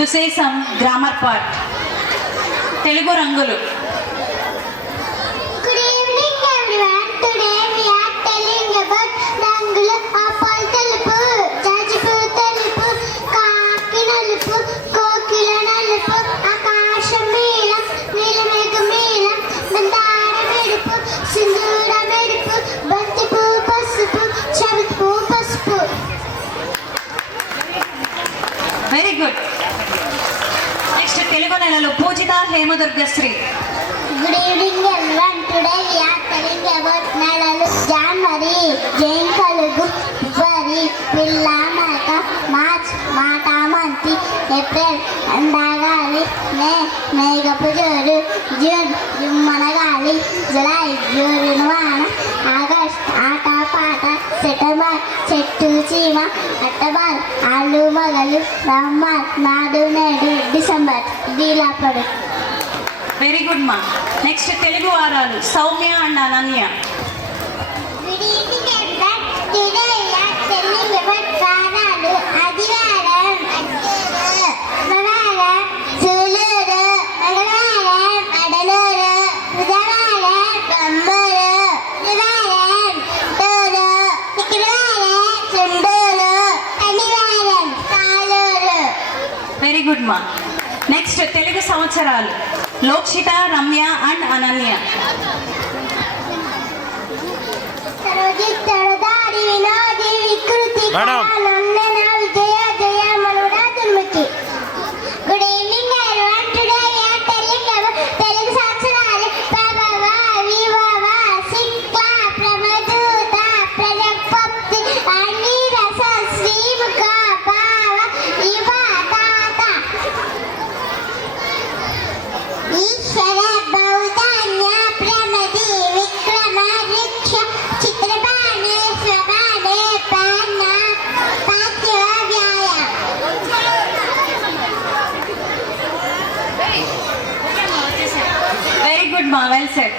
To say some grammar part. Telugu Rangulu. Good evening everyone. Today we are telling about Rangulu. Apple telupu, jajipu telupu, kaaki nalupu, kokila nalupu, akasham neelam, neelamegu neelam, mandara medupu, sindura medupu, బంతి పువ్వు పసుపు, చామంతి పువ్వు పసుపు. Very good. Next Telugu Nelalu Poojita Hemadurgaశ్రీ. Good evening everyone. Today we are telling about Nelalu. January, Jain Telugu, February, Pilla Mata, March, Mata Manti, April, Andagali, May, Megapu Joru, June, Jumanagali, July, Jurunwana, August, Ata Pata, September, Chettu Chima, October, Alu Magalu, November, Nadu Nedu, December, Dilapadu. Very good ma. Next Telugu Aralu Soumya and Ananya. Good evening everyone. Today we are telling about Varalu, Adivaram, Mavaram, Suluru, Magavaram, Adaluru, Budavaram, Kamburu, Budivaram, Toru, Tikavaram, Sunduru, Anivaram, Saluru. Very good ma. Next Telugu సంవత్సరాలు లోక్షిత Ramya and Ananya. సరోజి తడదారి వినోది వికృతి నన్నన విజయ జయ మనుడా Durmukhi. Good evening everyone. Today we are telling about Telugu సంవత్సరాలు ప్రభవ విభవ శిక్ల ప్రమదూత ప్రజపప్తి అనిరస శ్రీముఖ భావ ఇవ తాత ఈశ్వర బౌధాన్య ప్రమది విక్రమ rickshaw చిత్రబాణి స్వబాణి పాన్న పాత్య Vyaya. Very good ma. Well said.